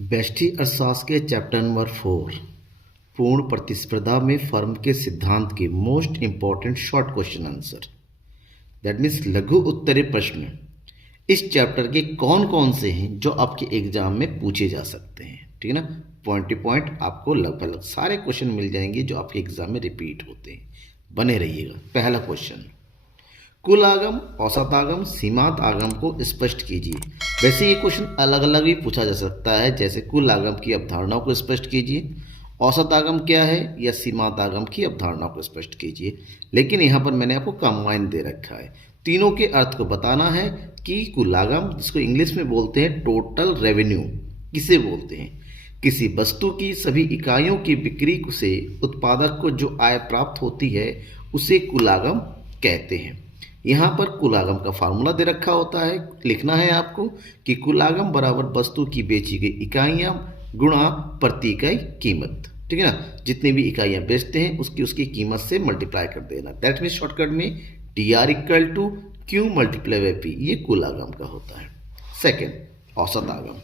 Bestie अर्थशास्त्र के chapter number 4 पूर्ण प्रतिस्पर्धा में फर्म के सिद्धांत के most important short question answer that means लघु उत्तरीय प्रश्न इस चैप्टर के कौन कौन से हैं जो आपके एग्जाम में पूछे जा सकते हैं। ठीक है ना, पॉइंट टू पॉइंट आपको लगभग सारे क्वेश्चन मिल जाएंगे जो आपके एग्जाम में रिपीट होते हैं। बने रहिएगा। पहला क्वेश्चन, कुल आगम, औसत आगम, सीमांत आगम को स्पष्ट कीजिए। वैसे ये क्वेश्चन अलग अलग भी पूछा जा सकता है, जैसे कुल आगम की अवधारणाओं को स्पष्ट कीजिए, औसत आगम क्या है, या सीमांत आगम की अवधारणाओं को स्पष्ट कीजिए। लेकिन यहाँ पर मैंने आपको कंबाइन दे रखा है, तीनों के अर्थ को बताना है कि कुल आगम, जिसको इंग्लिश में बोलते हैं टोटल रेवेन्यू, किसे बोलते हैं? किसी वस्तु की सभी इकाइयों की बिक्री से उत्पादक को जो आय प्राप्त होती है उसे कुल आगम कहते हैं। यहाँ पर कुल आगम का फार्मूला दे रखा होता है, लिखना है आपको कि कुल आगम बराबर वस्तु की बेची गई इकाइयाँ गुणा प्रति इकाई कीमत। ठीक है ना, जितनी भी इकाइयाँ बेचते हैं उसकी कीमत से मल्टीप्लाई कर देना। दैट मीन्स शॉर्टकट में T R equal to Q multiply by P, ये कुल आगम का होता है। सेकेंड, औसत आगम,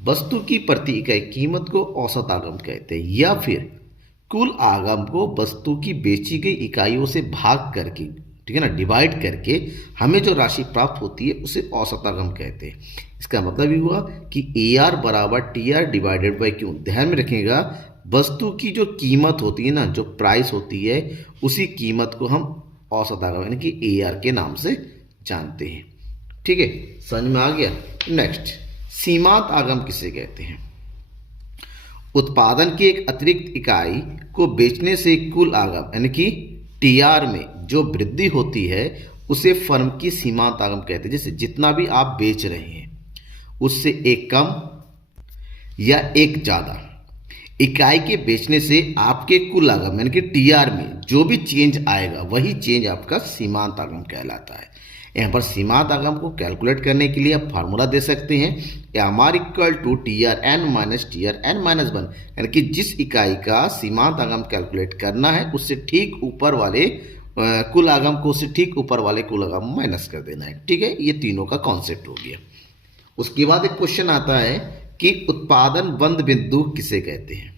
वस्तु की प्रति इकाई कीमत को औसत आगम कहते हैं, या फिर कुल आगम को वस्तु की बेची गई इकाइयों से भाग करके, ठीक है ना, डिवाइड करके हमें जो राशि प्राप्त होती है उसे औसत आगम कहते हैं। इसका मतलब ये हुआ कि ए आर बराबर T R divided by Q. ध्यान में रखिएगा, वस्तु की जो कीमत होती है ना, जो प्राइस होती है, उसी कीमत को हम औसत आगम यानी कि ए आर के नाम से जानते हैं। ठीक है, समझ में आ गया। नेक्स्ट, सीमांत आगम किसे कहते हैं? उत्पादन की एक अतिरिक्त इकाई को बेचने से कुल आगम यानी कि टीआर में जो वृद्धि होती है उसे फर्म की सीमांत आगम कहते हैं। जैसे जितना भी आप बेच रहे हैं उससे एक कम या एक ज़्यादा इकाई के बेचने से आपके कुल आगम यानी कि टीआर में जो भी चेंज आएगा वही चेंज आपका सीमांत आगम कहलाता है। यहाँ पर सीमांत आगम को कैलकुलेट करने के लिए आप फार्मूला दे सकते हैं, M R equal to T R N minus T R N minus one, यानी कि जिस इकाई का सीमांत आगम कैलकुलेट करना है उससे ठीक ऊपर वाले कुल आगम को उससे ठीक ऊपर वाले कुल आगम माइनस कर देना है। ठीक है, ये तीनों का कॉन्सेप्ट हो गया। उसके बाद एक क्वेश्चन आता है कि उत्पादन बंद बिंदु किसे कहते हैं?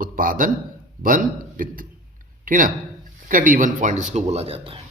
उत्पादन बंद बिंदु, ठीक ना, कट इवन पॉइंट इसको बोला जाता है।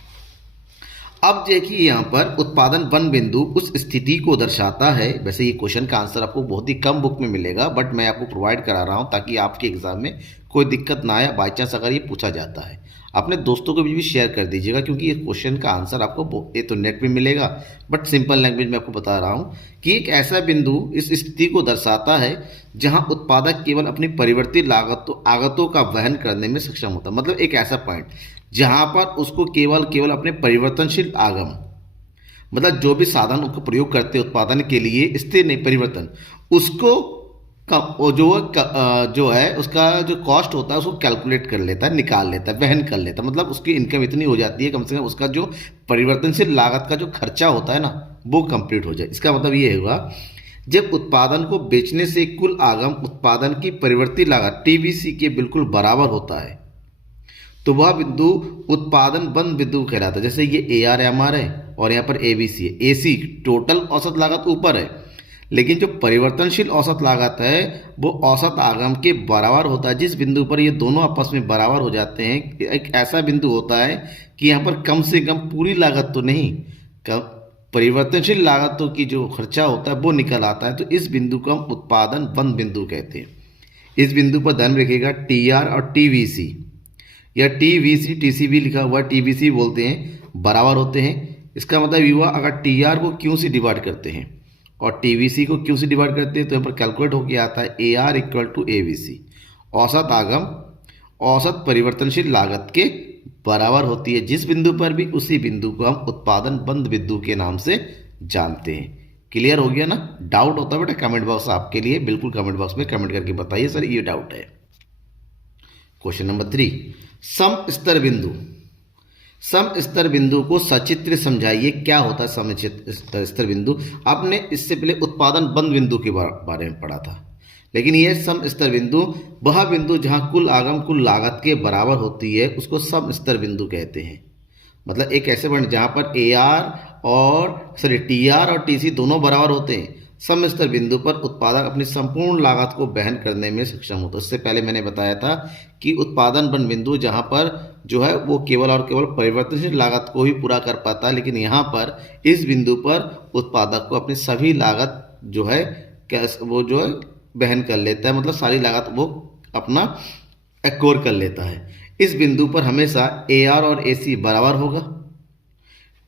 अब देखिए यहाँ पर उत्पादन बंद बिंदु उस स्थिति को दर्शाता है। वैसे ये क्वेश्चन का आंसर आपको बहुत ही कम बुक में मिलेगा, बट मैं आपको प्रोवाइड करा रहा हूँ ताकि आपके एग्जाम में कोई दिक्कत ना आए। बाई चांस अगर ये पूछा जाता है, अपने दोस्तों को भी शेयर कर दीजिएगा, क्योंकि ये क्वेश्चन का आंसर आपको ये तो नेट में मिलेगा, बट सिंपल लैंग्वेज में आपको बता रहा हूँ कि एक ऐसा बिंदु इस स्थिति को दर्शाता है जहाँ उत्पादक केवल अपनी परिवर्तित आगतों का वहन करने में सक्षम होता है। मतलब एक ऐसा पॉइंट जहाँ पर उसको केवल अपने परिवर्तनशील आगम, मतलब जो भी साधन उसको प्रयोग करते हैं उत्पादन के लिए, स्थिर नहीं परिवर्तन, उसको जो है उसका जो कॉस्ट होता है उसको कैलकुलेट कर लेता है, निकाल लेता है, वहन कर लेता है। मतलब उसकी इनकम इतनी हो जाती है कम से कम उसका जो परिवर्तनशील लागत का जो खर्चा होता है ना वो कंप्लीट हो जाए। इसका मतलब ये होगा जब उत्पादन को बेचने से कुल आगम उत्पादन की परिवर्तित लागत टीवीसी के बिल्कुल बराबर होता है तो वह बिंदु उत्पादन बंद बिंदु कहलाता है। जैसे ये ए आर एम आर है और यहाँ पर ए बी सी है। ए सी टोटल औसत लागत ऊपर है, लेकिन जो परिवर्तनशील औसत लागत है वो औसत आगम के बराबर होता है। जिस बिंदु पर ये दोनों आपस में बराबर हो जाते हैं, एक ऐसा बिंदु होता है कि यहाँ पर कम से कम पूरी लागत तो नहीं, परिवर्तनशील लागतों की जो खर्चा होता है वो निकल आता है। तो इस बिंदु को हम उत्पादन बंद बिंदु कहते हैं। इस बिंदु पर ध्यान रखिएगा, टी आर और टी वी सी या T V C T C भी लिखा हुआ है, टी वी सी बोलते हैं, बराबर होते हैं। इसका मतलब ये हुआ अगर टी आर को क्यू से डिवाइड करते हैं और टी वी सी को क्यू से डिवाइड करते हैं तो यहाँ पर कैलकुलेट होकर आता है A R equal to A V C. औसत आगम औसत परिवर्तनशील लागत के बराबर होती है। जिस बिंदु पर भी उसी बिंदु को हम उत्पादन बंद बिंदु के नाम से जानते हैं। क्लियर हो गया ना? डाउट होता है बेटा कमेंट बॉक्स आपके लिए, बिल्कुल कमेंट बॉक्स में कमेंट करके बताइए सर ये डाउट है। क्वेश्चन नंबर 3, सम स्तर बिंदु। सम स्तर बिंदु को सचित्र समझाइए। क्या होता है सम स्तर बिंदु? आपने इससे पहले उत्पादन बंद बिंदु के बारे में पढ़ा था, लेकिन यह सम स्तर बिंदु वह बिंदु जहां कुल आगम कुल लागत के बराबर होती है उसको सम स्तर बिंदु कहते हैं। मतलब एक ऐसे पॉइंट जहां पर ए आर और टी आर और टी सी दोनों बराबर होते हैं, सम स्तर बिंदु पर उत्पादक अपनी संपूर्ण लागत को वहन करने में सक्षम होता है। इससे पहले मैंने बताया था कि उत्पादन बन बिंदु जहां पर जो है वो केवल और केवल परिवर्तनशील लागत को ही पूरा कर पाता है, लेकिन यहाँ पर इस बिंदु पर उत्पादक को अपनी सभी लागत जो है वो जो है वहन कर लेता है, मतलब सारी लागत वो अपना एक्योर कर लेता है। इस बिंदु पर हमेशा AR और AC बराबर होगा,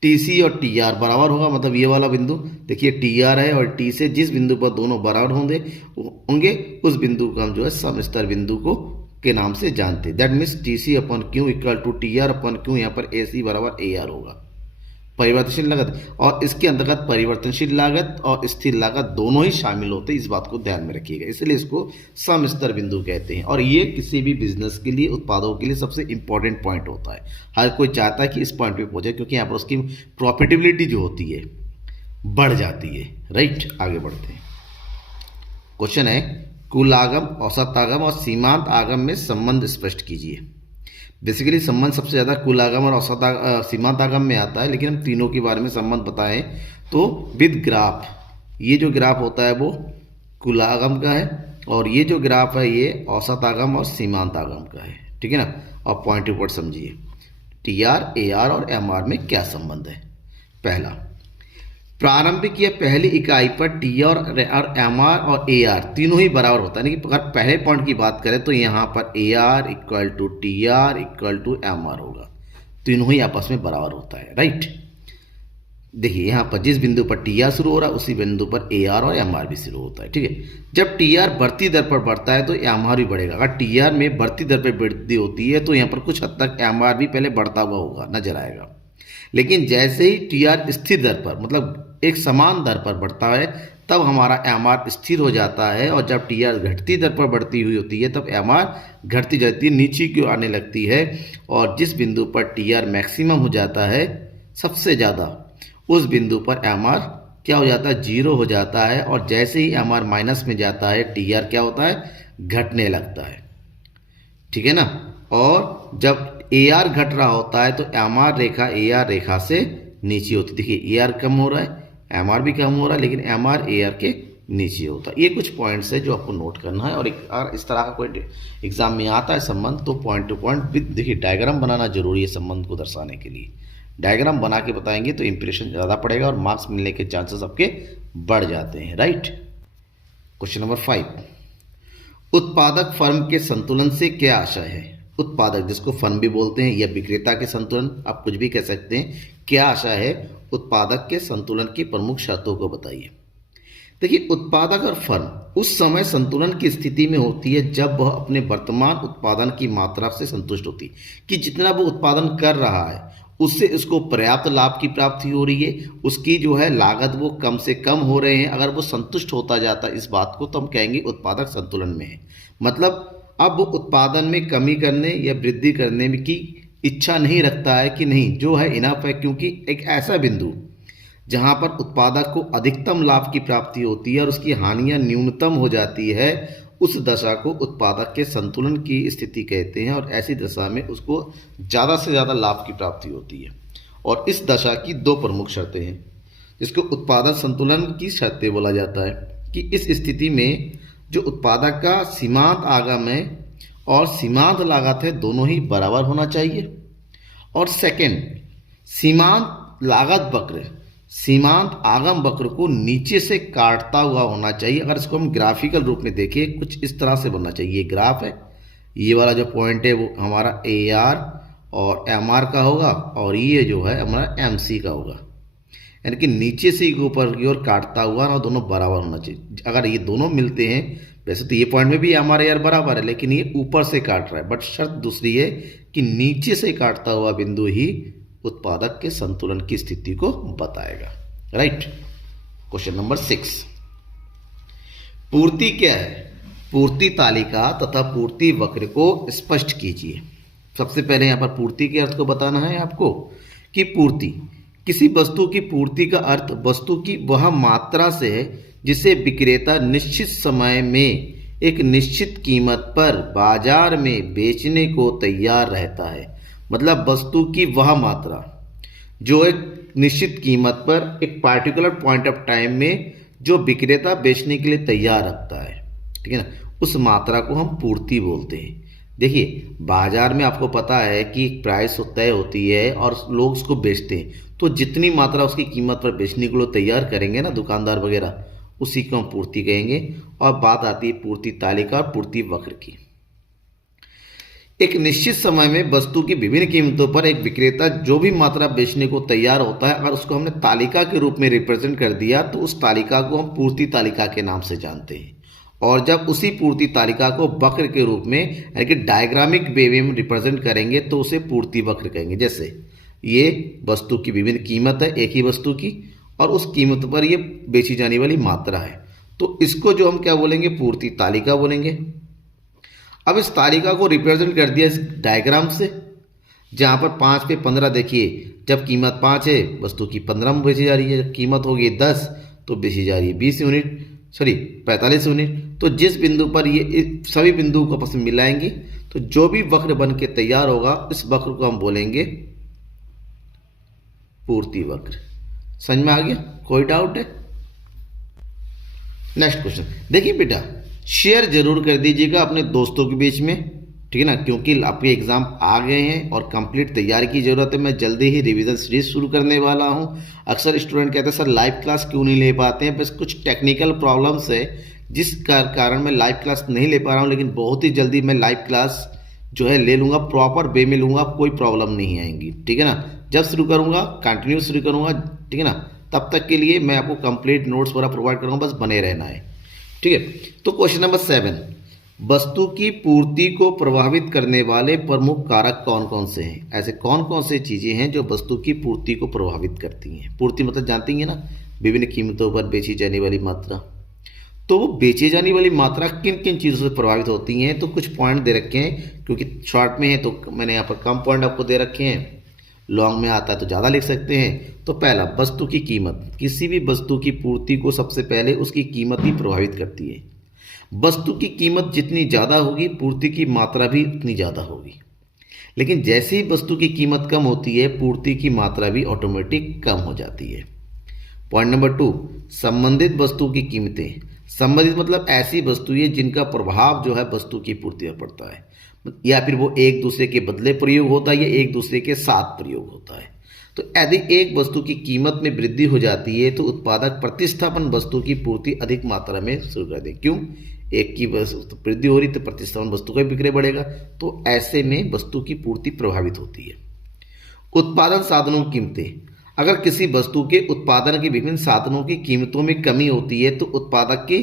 TC और TR बराबर होगा, मतलब ये वाला बिंदु देखिए TR है और T से जिस बिंदु पर दोनों बराबर होंगे उस बिंदु को हम जो है सम स्तर बिंदु को के नाम से जानते हैं। That means TC upon Q equal to TR upon Q, यहाँ पर AC बराबर AR होगा। परिवर्तनशील लागत, और इसके अंतर्गत परिवर्तनशील लागत और स्थिर लागत दोनों ही शामिल होते हैं, इस बात को ध्यान में रखिएगा। इसलिए इसको सम स्तर बिंदु कहते हैं और ये किसी भी बिजनेस के लिए, उत्पादों के लिए सबसे इंपॉर्टेंट पॉइंट होता है। हर कोई चाहता है कि इस पॉइंट पे पहुंचे, क्योंकि यहाँ पर उसकी प्रॉफिटेबिलिटी जो होती है बढ़ जाती है। राइट, आगे बढ़ते हैं। क्वेश्चन है कुल आगम, औसत आगम और सीमांत आगम में संबंध स्पष्ट कीजिए। बेसिकली संबंध सबसे ज़्यादा कुल आगम और औसत सीमांत आगम में आता है, लेकिन हम तीनों के बारे में संबंध बताएं तो विद ग्राफ, ये जो ग्राफ होता है वो कुल आगम का है और ये जो ग्राफ है ये औसत आगम और सीमांत आगम का है। ठीक है ना। और पॉइंट टू पॉइंट समझिए TR, AR और MR में क्या संबंध है। पहला, प्रारंभिक या पहली इकाई पर TR और MR और AR तीनों ही बराबर होता है, यानी कि अगर पहले पॉइंट की बात करें तो यहाँ पर AR equal to TR equal to MR होगा, तीनों ही आपस में बराबर होता है। राइट, देखिए यहाँ पर जिस बिंदु पर TR शुरू हो रहा है उसी बिंदु पर AR और MR भी शुरू होता है। ठीक है, जब TR बढ़ती दर पर बढ़ता है तो MR भी बढ़ेगा। अगर TR में बढ़ती दर पर वृद्धि होती है तो यहाँ पर कुछ हद तक MR भी पहले बढ़ता हुआ होगा, नजर आएगा। लेकिन जैसे ही TR स्थिर दर पर, मतलब एक समान दर पर बढ़ता है, तब हमारा MR स्थिर हो जाता है, और जब TR घटती दर पर बढ़ती हुई होती है तब MR घटती जाती है, नीचे की ओर आने लगती है, और जिस बिंदु पर TR मैक्सिमम हो जाता है सबसे ज़्यादा, उस बिंदु पर MR क्या हो जाता है, 0 हो जाता है, और जैसे ही MR माइनस में जाता है TR क्या होता है, घटने लगता है। ठीक है ना। और जब AR घट रहा होता है तो MR रेखा AR रेखा से नीचे होती है। देखिए AR कम हो रहा है, MR भी कम हो रहा है, लेकिन MR AR के नीचे होता है। ये कुछ पॉइंट्स है जो आपको नोट करना है, और इस तरह का कोई एग्जाम में आता है संबंध तो पॉइंट टू पॉइंट देखिए डायग्राम बनाना जरूरी है संबंध को दर्शाने के लिए। डायग्राम बना के बताएंगे तो इंप्रेशन ज़्यादा पड़ेगा और मार्क्स मिलने के चांसेस आपके बढ़ जाते हैं। राइट। क्वेश्चन नंबर 5, उत्पादक फर्म के संतुलन से क्या आशय है। उत्पादक, जिसको फर्म भी बोलते हैं, या विक्रेता के संतुलन, आप कुछ भी कह सकते हैं, क्या आशय है, उत्पादक के संतुलन की प्रमुख शर्तों को बताइए। देखिए, उत्पादक और फर्म उस समय संतुलन की स्थिति में होती है जब वह अपने वर्तमान उत्पादन की मात्रा से संतुष्ट होती है, कि जितना वो उत्पादन कर रहा है उससे उसको पर्याप्त लाभ की प्राप्ति हो रही है, उसकी जो है लागत वो कम से कम हो रहे हैं। अगर वो संतुष्ट होता जाता है इस बात को, तो हम कहेंगे उत्पादक संतुलन में है। मतलब अब वो उत्पादन में कमी करने या वृद्धि करने की इच्छा नहीं रखता है कि नहीं, जो है इनफ है, क्योंकि एक ऐसा बिंदु जहाँ पर उत्पादक को अधिकतम लाभ की प्राप्ति होती है और उसकी हानियाँ न्यूनतम हो जाती है, उस दशा को उत्पादक के संतुलन की स्थिति कहते हैं। और ऐसी दशा में उसको ज़्यादा से ज़्यादा लाभ की प्राप्ति होती है। और इस दशा की 2 प्रमुख शर्तें हैं, जिसको उत्पादन संतुलन की शर्तें बोला जाता है, कि इस स्थिति में जो उत्पादक का सीमांत आगम है और सीमांत लागत है दोनों ही बराबर होना चाहिए। और सेकंड, सीमांत लागत वक्र सीमांत आगम वक्र को नीचे से काटता हुआ होना चाहिए। अगर इसको हम ग्राफिकल रूप में देखें, कुछ इस तरह से बनना चाहिए। ये ग्राफ है, ये वाला जो पॉइंट है वो हमारा AR और MR का होगा, और ये जो है हमारा MC का होगा, यानी कि नीचे से ऊपर की ओर काटता हुआ ना, दोनों बराबर होना चाहिए। अगर ये दोनों मिलते हैं, वैसे तो ये पॉइंट में भी MR AR बराबर है, लेकिन ये ऊपर से काट रहा है, बट शर्त दूसरी है कि नीचे से काटता हुआ बिंदु ही उत्पादक के संतुलन की स्थिति को बताएगा। राइट। क्वेश्चन नंबर 6, पूर्ति क्या है। पूर्ति तालिका तथा पूर्ति वक्र को स्पष्ट कीजिए। सबसे पहले यहाँ पर पूर्ति के अर्थ को बताना है आपको, कि पूर्ति, किसी वस्तु की पूर्ति का अर्थ वस्तु की वह मात्रा से है जिसे विक्रेता निश्चित समय में एक निश्चित कीमत पर बाजार में बेचने को तैयार रहता है। मतलब वस्तु की वह मात्रा जो एक निश्चित कीमत पर एक पार्टिकुलर पॉइंट ऑफ टाइम में जो विक्रेता बेचने के लिए तैयार रखता है, ठीक है ना, उस मात्रा को हम पूर्ति बोलते हैं। देखिए बाजार में आपको पता है कि एक प्राइस तय होती है और लोग उसको बेचते हैं, तो जितनी मात्रा उसकी कीमत पर बेचने के लिए तैयार करेंगे ना दुकानदार वगैरह, उसी को हम पूर्ति कहेंगे। और बात आती है पूर्ति तालिका और पूर्ति वक्र की। एक निश्चित समय में वस्तु की विभिन्न कीमतों पर एक विक्रेता जो भी मात्रा बेचने को तैयार होता है, अगर उसको हमने तालिका के रूप में रिप्रेजेंट कर दिया तो उस तालिका को हम पूर्ति तालिका के नाम से जानते हैं। और जब उसी पूर्ति तालिका को वक्र के रूप में यानी कि डायग्रामिक वे में हम रिप्रेजेंट करेंगे तो उसे पूर्ति वक्र कहेंगे। जैसे ये वस्तु की विभिन्न कीमत है एक ही वस्तु की, और उस कीमत पर ये बेची जाने वाली मात्रा है, तो इसको जो हम क्या बोलेंगे, पूर्ति तालिका बोलेंगे। अब इस तालिका को रिप्रेजेंट कर दिया इस डायग्राम से, जहाँ पर 5 पे 15 देखिए, जब कीमत 5 है वस्तु की 15 में बेची जा रही है, जब कीमत होगी 10 तो बेची जा रही है 20 यूनिट, 45 यूनिट। तो जिस बिंदु पर ये सभी बिंदुओं को आपस में मिलाएंगे तो जो भी वक्र बन के तैयार होगा इस वक्र को हम बोलेंगे पूर्ति वक्र। समझ में आ गया? कोई डाउट है? नेक्स्ट क्वेश्चन देखिए बेटा, शेयर जरूर कर दीजिएगा अपने दोस्तों के बीच में, ठीक है ना, क्योंकि आपके एग्जाम आ गए हैं और कंप्लीट तैयारी की जरूरत है। मैं जल्दी ही रिवीजन सीरीज शुरू करने वाला हूं। अक्सर स्टूडेंट कहते हैं सर लाइव क्लास क्यों नहीं ले पाते हैं, बस कुछ टेक्निकल प्रॉब्लम्स है जिस कारण मैं लाइव क्लास नहीं ले पा रहा हूं, लेकिन बहुत ही जल्दी मैं लाइव क्लास जो है ले लूँगा, प्रॉपर वे में लूँगा, कोई प्रॉब्लम नहीं आएंगी, ठीक है ना। जब शुरू करूँगा कंटिन्यू शुरू करूँगा, ठीक है ना, तब तक के लिए मैं आपको कंप्लीट नोट्स वगैरह प्रोवाइड करूँगा, बस बने रहना है, ठीक है। तो क्वेश्चन नंबर 7, वस्तु की पूर्ति को प्रभावित करने वाले प्रमुख कारक कौन कौन से हैं? ऐसे कौन कौन से चीज़ें हैं जो वस्तु की पूर्ति को प्रभावित करती हैं? पूर्ति मतलब जानती हैं ना, विभिन्न कीमतों पर बेची जाने वाली मात्रा। तो वो बेची जाने वाली मात्रा किन किन चीज़ों से प्रभावित होती हैं? तो कुछ पॉइंट दे रखे हैं, क्योंकि शॉर्ट में है तो मैंने यहाँ पर कम पॉइंट आपको दे रखे हैं, लॉन्ग में आता है तो ज़्यादा लिख सकते हैं। तो पहला, वस्तु की कीमत। किसी भी वस्तु की पूर्ति को सबसे पहले उसकी कीमत ही प्रभावित करती है। वस्तु की कीमत जितनी ज़्यादा होगी पूर्ति की मात्रा भी उतनी ज़्यादा होगी, लेकिन जैसे ही वस्तु की कीमत कम होती है पूर्ति की मात्रा भी ऑटोमेटिक कम हो जाती है। पॉइंट नंबर 2, संबंधित वस्तु की कीमतें। संबंधित मतलब ऐसी वस्तुएं जिनका प्रभाव जो है वस्तु की पूर्ति पर पड़ता है, या फिर वो एक दूसरे के बदले प्रयोग होता है या एक दूसरे के साथ प्रयोग होता है। तो यदि एक वस्तु की कीमत में वृद्धि हो जाती है तो उत्पादक प्रतिस्थापन वस्तु की पूर्ति अधिक मात्रा में शुरू कर दे। क्यों? एक की वृद्धि हो रही तो प्रतिस्थापन वस्तु का विक्रय बढ़ेगा, तो ऐसे में वस्तु की पूर्ति प्रभावित होती है। उत्पादन साधनों की कीमतें। अगर किसी वस्तु के उत्पादन के विभिन्न साधनों की कीमतों में कमी होती है तो उत्पादक की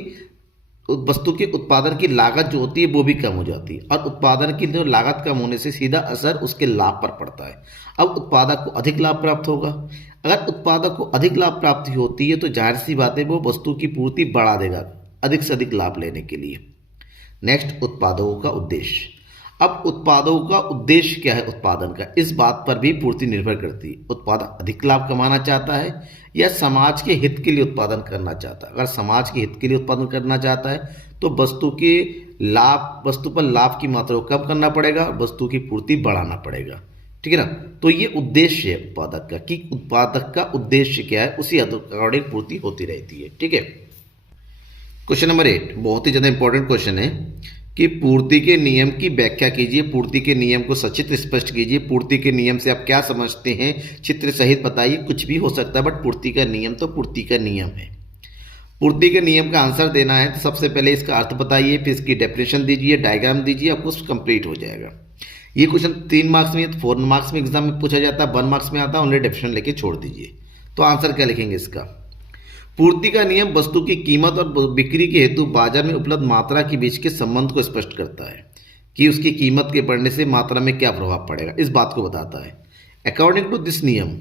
वस्तु के उत्पादन की लागत जो होती है वो भी कम हो जाती है, और उत्पादन की जो लागत कम होने से सीधा असर उसके लाभ पर पड़ता है। अब उत्पादक को अधिक लाभ प्राप्त होगा। अगर उत्पादक को अधिक लाभ प्राप्ति होती है तो जाहिर सी बात है वो वस्तु की पूर्ति बढ़ा देगा अधिक से अधिक लाभ लेने के लिए। नेक्स्ट, उत्पादों का उद्देश्य। अब उत्पादों का उद्देश्य क्या है उत्पादन का, इस बात पर भी पूर्ति निर्भर करती है। उत्पादक अधिक लाभ कमाना चाहता है या समाज के हित के लिए उत्पादन करना चाहता है। अगर समाज के हित के लिए उत्पादन करना चाहता है तो वस्तु पर लाभ की मात्रा को कम करना पड़ेगा, वस्तु की पूर्ति बढ़ाना पड़ेगा, ठीक है ना। तो ये उद्देश्य है उत्पादक का, कि उत्पादक का उद्देश्य क्या है, उसी अकॉर्डिंग पूर्ति होती रहती है, ठीक है। क्वेश्चन नंबर 8 बहुत ही ज़्यादा इंपॉर्टेंट क्वेश्चन है कि पूर्ति के नियम की व्याख्या कीजिए। पूर्ति के नियम को सचित्र स्पष्ट कीजिए। पूर्ति के नियम से आप क्या समझते हैं, चित्र सहित बताइए। कुछ भी हो सकता है बट पूर्ति का नियम तो पूर्ति का नियम है। पूर्ति के नियम का आंसर देना है तो सबसे पहले इसका अर्थ बताइए, फिर इसकी डेफिनेशन दीजिए, डायग्राम दीजिए, आपको कंप्लीट हो जाएगा। ये क्वेश्चन 3 मार्क्स में, 4 मार्क्स में एग्जाम में पूछा जाता है, 1 मार्क्स में आता है, ओनली डेफिनेशन लेके छोड़ दीजिए। तो आंसर क्या लिखेंगे इसका? पूर्ति का नियम वस्तु की कीमत और बिक्री के हेतु बाजार में उपलब्ध मात्रा के बीच के संबंध को स्पष्ट करता है कि उसकी कीमत के बढ़ने से मात्रा में क्या प्रभाव पड़ेगा, इस बात को बताता है। अकॉर्डिंग टू दिस नियम,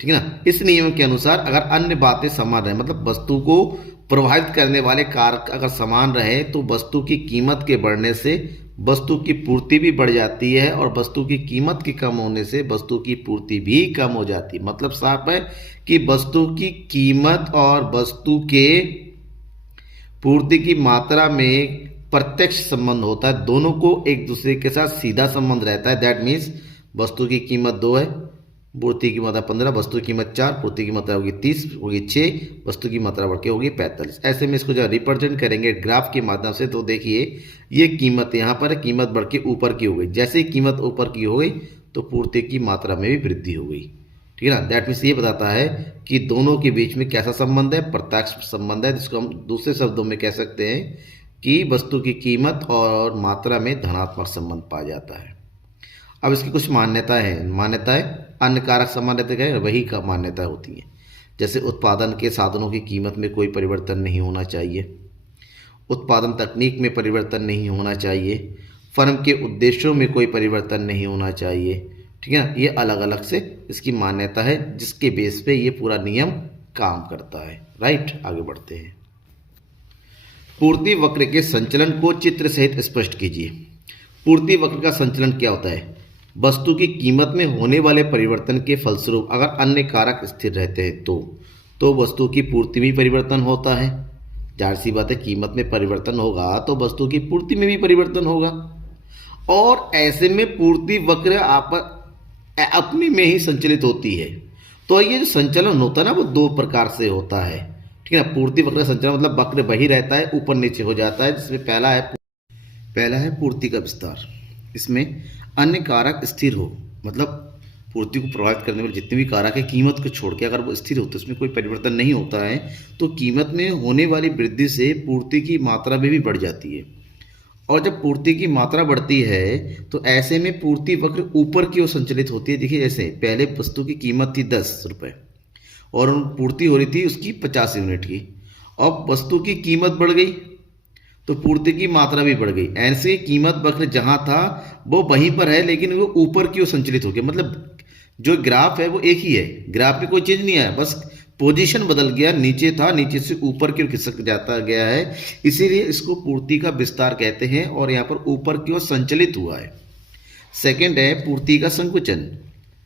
ठीक है ना, इस नियम के अनुसार अगर अन्य बातें समान रहे, मतलब वस्तु को प्रभावित करने वाले कारक अगर समान रहे तो वस्तु की कीमत के बढ़ने से वस्तु की पूर्ति भी बढ़ जाती है, और वस्तु की कीमत के कम होने से वस्तु की पूर्ति भी कम हो जाती है। मतलब साफ है कि वस्तु की कीमत और वस्तु के पूर्ति की मात्रा में प्रत्यक्ष संबंध होता है, दोनों को एक दूसरे के साथ सीधा संबंध रहता है। दैट मीन्स वस्तु की कीमत 2 है, पूर्ति की मात्रा 15, वस्तु की कीमत 4, पूर्ति की मात्रा होगी 30, होगी 6, वस्तु की मात्रा बढ़ के होगी 45। ऐसे में इसको जब रिप्रेजेंट करेंगे ग्राफ के माध्यम से तो देखिए ये कीमत यहाँ पर कीमत बढ़ के ऊपर की हो गई। जैसे ही कीमत ऊपर की हो गई तो पूर्ति की मात्रा में भी वृद्धि हो गई। ठीक है ना। दैट मीन्स ये बताता है कि दोनों के बीच में कैसा संबंध है, प्रत्यक्ष संबंध है, जिसको हम दूसरे शब्दों में कह सकते हैं कि वस्तु की कीमत और मात्रा में धनात्मक संबंध पाया जाता है। अब इसकी कुछ मान्यताएं हैं। मान्यताएं अन्य कारक सामान्यतः क्या है, वही का मान्यता होती है। जैसे उत्पादन के साधनों की कीमत में कोई परिवर्तन नहीं होना चाहिए, उत्पादन तकनीक में परिवर्तन नहीं होना चाहिए, फर्म के उद्देश्यों में कोई परिवर्तन नहीं होना चाहिए। ठीक है, ये अलग अलग से इसकी मान्यता है जिसके बेस पे ये पूरा नियम काम करता है। राइट, आगे बढ़ते हैं। पूर्ति वक्र के संचलन को चित्र सहित स्पष्ट कीजिए। पूर्ति वक्र का संचलन क्या होता है? वस्तु की कीमत में होने वाले परिवर्तन के फलस्वरूप अगर अन्य कारक स्थिर रहते हैं तो वस्तु की पूर्ति में परिवर्तन होता है। जाहिर सी बात है, कीमत में परिवर्तन होगा तो वस्तु की पूर्ति में भी परिवर्तन होगा। और ऐसे में पूर्ति वक्र अपने में ही संचलित होती है। तो ये जो संचलन होता है ना, वो दो प्रकार से होता है। ठीक है ना। पूर्ति वक्र संचलन मतलब वक्र वही रहता है, ऊपर नीचे हो जाता है। जिसमें पहला है पूर्ति का विस्तार। इसमें अन्य कारक स्थिर हो, मतलब पूर्ति को प्रभावित करने वाले जितने भी कारक है कीमत को छोड़ के अगर वो स्थिर हो तो उसमें कोई परिवर्तन नहीं होता है, तो कीमत में होने वाली वृद्धि से पूर्ति की मात्रा में भी बढ़ जाती है। और जब पूर्ति की मात्रा बढ़ती है तो ऐसे में पूर्ति वक्र ऊपर की ओर संचलित होती है। देखिए, जैसे पहले वस्तु की कीमत थी 10 रुपये और पूर्ति हो रही थी उसकी 50 यूनिट की। अब वस्तु की कीमत बढ़ गई तो पूर्ति की मात्रा भी बढ़ गई। ऐसे कीमत वक्र जहाँ था वो वहीं पर है, लेकिन वो ऊपर की ओर संचलित हो गया। मतलब जो ग्राफ है वो एक ही है, ग्राफ में कोई चेंज नहीं आया, बस पोजीशन बदल गया। नीचे था, नीचे से ऊपर की ओर खिसक जाता गया है, इसीलिए इसको पूर्ति का विस्तार कहते हैं और यहाँ पर ऊपर की ओर संचलित हुआ है। सेकंड है पूर्ति का संकुचन।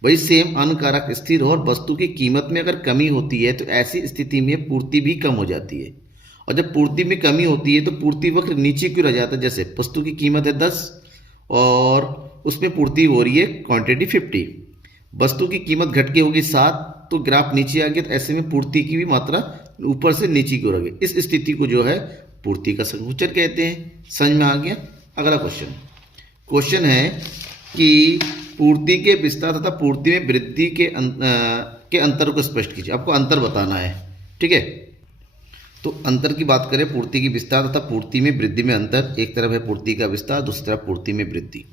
वही सेम अन्य कारक स्थिर हो और वस्तु की कीमत में अगर कमी होती है तो ऐसी स्थिति में पूर्ति भी कम हो जाती है। और जब पूर्ति में कमी होती है तो पूर्ति वक्र नीचे क्यों रह जाता है? जैसे वस्तु की कीमत है 10 और उसमें पूर्ति हो रही है क्वांटिटी 50, वस्तु की कीमत घट के होगी 7 तो ग्राफ नीचे आ गया। तो ऐसे में पूर्ति की भी मात्रा ऊपर से नीचे की ओर आ गई। इस स्थिति को जो है पूर्ति का संकुचन कहते हैं। समझ में आ गया। अगला क्वेश्चन है कि पूर्ति के विस्तार तथा पूर्ति में वृद्धि के अंतर को स्पष्ट कीजिए। आपको अंतर बताना है। ठीक है, तो अंतर की बात करें, पूर्ति की विस्तार तथा पूर्ति में वृद्धि में अंतर। एक तरफ है पूर्ति का विस्तार, दूसरी तरफ पूर्ति में वृद्धि।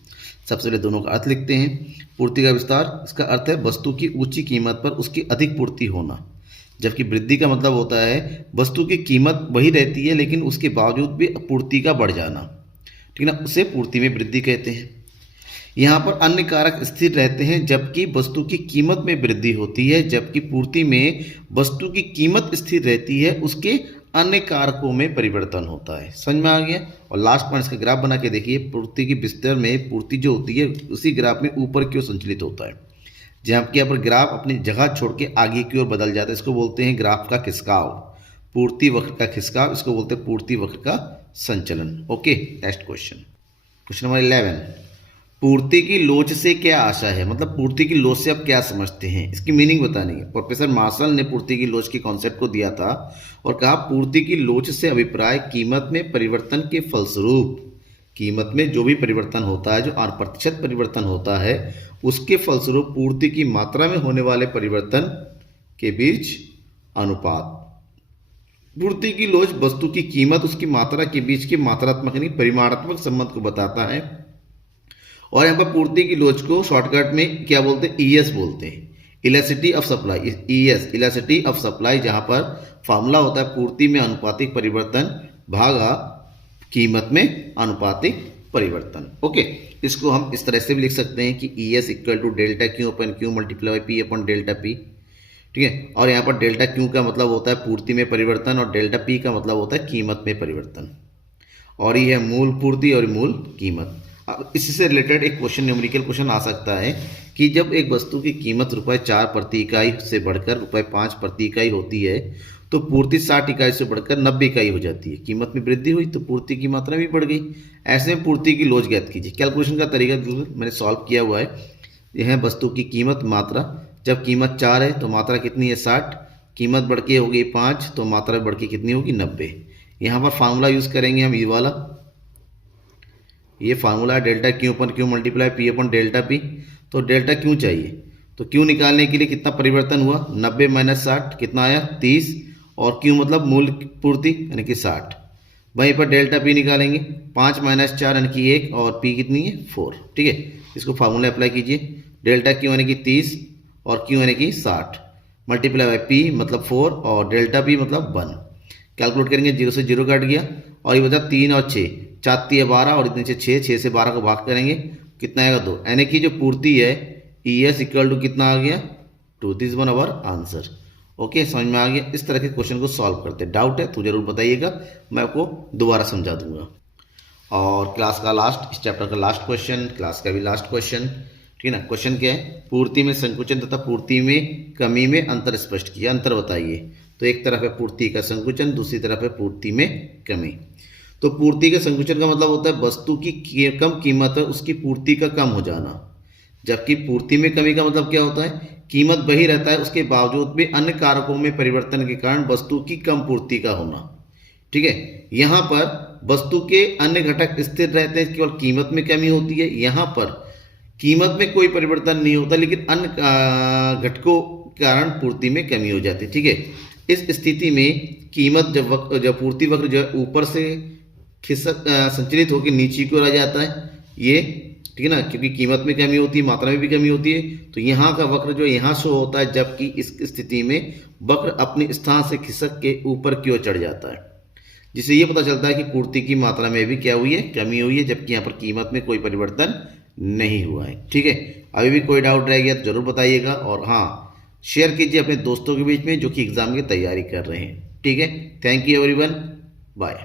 सबसे पहले दोनों का अर्थ लिखते हैं। पूर्ति का विस्तार, इसका अर्थ है वस्तु की ऊंची कीमत पर उसकी अधिक पूर्ति होना, जबकि वृद्धि का मतलब होता है वस्तु की कीमत वही रहती है लेकिन उसके बावजूद भी पूर्ति का बढ़ जाना। ठीक है ना, उसे पूर्ति में वृद्धि कहते हैं। यहाँ पर अन्य कारक स्थिर रहते हैं जबकि वस्तु की कीमत में वृद्धि होती है, जबकि पूर्ति में वस्तु की कीमत स्थिर रहती है, उसके अन्य कारकों में परिवर्तन होता है। समझ में आ गया। और लास्ट पॉइंट इसका ग्राफ बना के देखिए। पूर्ति की विस्तार में पूर्ति जो होती है उसी ग्राफ में ऊपर की ओर संचलित होता है, जहाँ पर यहाँ पर ग्राफ अपनी जगह छोड़ के आगे की ओर बदल जाता है। इसको बोलते हैं ग्राफ का खिसकाव, पूर्ति वक्र का खिसकाव। इसको बोलते हैं पूर्ति वक्र का संचलन। Okay, next question number 11। पूर्ति की लोच से क्या आशा है? मतलब पूर्ति की लोच से आप क्या समझते हैं, इसकी मीनिंग बतानी है। प्रोफेसर मार्शल ने पूर्ति की लोच के कॉन्सेप्ट को दिया था और कहा पूर्ति की लोच से अभिप्राय कीमत में परिवर्तन के फलस्वरूप, कीमत में जो भी परिवर्तन होता है, जो 8% परिवर्तन होता है, उसके फलस्वरूप पूर्ति की मात्रा में होने वाले परिवर्तन के बीच अनुपात। पूर्ति की लोच वस्तु की कीमत उसकी मात्रा के बीच के मात्रात्मक यानी परिमाणात्मक संबंध को बताता है। और यहाँ पर पूर्ति की लोच को शॉर्टकट में क्या बोलते हैं? ईएस बोलते हैं, elasticity of supply. ES, elasticity of supply, जहाँ पर फॉर्मूला होता है पूर्ति में अनुपातिक परिवर्तन भागा कीमत में अनुपातिक परिवर्तन। ओके, इसको हम इस तरह से भी लिख सकते हैं कि ES equal to delta Q upon Q multiply P upon delta P. ठीक है, और यहाँ पर डेल्टा क्यू का मतलब होता है पूर्ति में परिवर्तन और डेल्टा पी का मतलब होता है कीमत में परिवर्तन। और ये है मूल पूर्ति और मूल कीमत। अब इससे रिलेटेड एक क्वेश्चन, न्यूमेरिकल क्वेश्चन आ सकता है कि जब एक वस्तु की कीमत ₹4 प्रति इकाई से बढ़कर ₹5 प्रति इकाई होती है तो पूर्ति 60 इकाई से बढ़कर 90 इकाई हो जाती है। कीमत में वृद्धि हुई तो पूर्ति की मात्रा भी बढ़ गई। ऐसे में पूर्ति की लोच ज्ञात कीजिए। कैलकुलेशन का तरीका मैंने सॉल्व किया हुआ है। यह है वस्तु की कीमत मात्रा जब कीमत 4 है तो मात्रा कितनी है 60, कीमत बढ़ के होगी 5 तो मात्रा बढ़ के कितनी होगी 90। यहाँ पर फार्मूला यूज़ करेंगे हम ये वाला, ये फार्मूला है delta Q upon Q multiply P upon delta P. तो डेल्टा क्यू चाहिए, तो क्यू निकालने के लिए कितना परिवर्तन हुआ 90 माइनस 60 कितना आया 30, और क्यू मतलब मूल पूर्ति यानी कि 60। वहीं पर डेल्टा पी निकालेंगे 5 माइनस 4 यानी कि 1 और पी कितनी है 4। ठीक है, इसको फार्मूला अप्लाई कीजिए, डेल्टा क्यू यानी कि 30 और क्यू यानी कि 60 मल्टीप्लाई बाई पी मतलब 4 और डेल्टा पी मतलब 1। कैलकुलेट करेंगे 0 से 0 कट गया और ये बचा 3 और 6, 4 3 12 और इतने से 6 से 12 को भाग करेंगे कितना आएगा 2, यानी कि जो पूर्ति है ई एस इक्वल टू कितना आ गया 2। This one our answer. Okay, समझ में आ गया। इस तरह के क्वेश्चन को सॉल्व करते, डाउट है तो जरूर बताइएगा, मैं आपको दोबारा समझा दूंगा। और क्लास का लास्ट, इस चैप्टर का लास्ट क्वेश्चन, क्लास का भी लास्ट क्वेश्चन, ठीक है ना। क्वेश्चन क्या है, पूर्ति में संकुचन तथा पूर्ति में कमी में अंतर स्पष्ट कीजिए, अंतर बताइए। तो एक तरफ है पूर्ति का संकुचन, दूसरी तरफ है पूर्ति में कमी। तो पूर्ति के संकुचन का मतलब होता है वस्तु की कम कीमत है उसकी पूर्ति का कम हो जाना, जबकि पूर्ति में कमी का मतलब क्या होता है, कीमत वही रहता है उसके बावजूद भी अन्य कारकों में परिवर्तन के कारण वस्तु की कम पूर्ति का होना। ठीक है, यहाँ पर वस्तु के अन्य घटक स्थिर रहते हैं, केवल कीमत में कमी होती है। यहाँ पर कीमत में कोई परिवर्तन नहीं होता लेकिन अन्य घटकों के कारण पूर्ति में कमी हो जाती है। ठीक है, इस स्थिति में कीमत जब पूर्ति वक्र जो है ऊपर से खिसक संचलित होकर नीचे की ओर आ जाता है, ये ठीक है ना, क्योंकि कीमत में कमी होती है, मात्रा में भी कमी होती है। तो यहाँ का वक्र जो यहाँ शो होता है, जबकि इस स्थिति में वक्र अपने स्थान से खिसक के ऊपर की ओर चढ़ जाता है, जिससे ये पता चलता है कि पूर्ति की मात्रा में भी क्या हुई है, कमी हुई है, जबकि यहाँ पर कीमत में कोई परिवर्तन नहीं हुआ है। ठीक है, अभी भी कोई डाउट रह गया तो जरूर बताइएगा, और हाँ शेयर कीजिए अपने दोस्तों के बीच में जो कि एग्जाम की तैयारी कर रहे हैं। ठीक है, थैंक यू एवरीवन, बाय।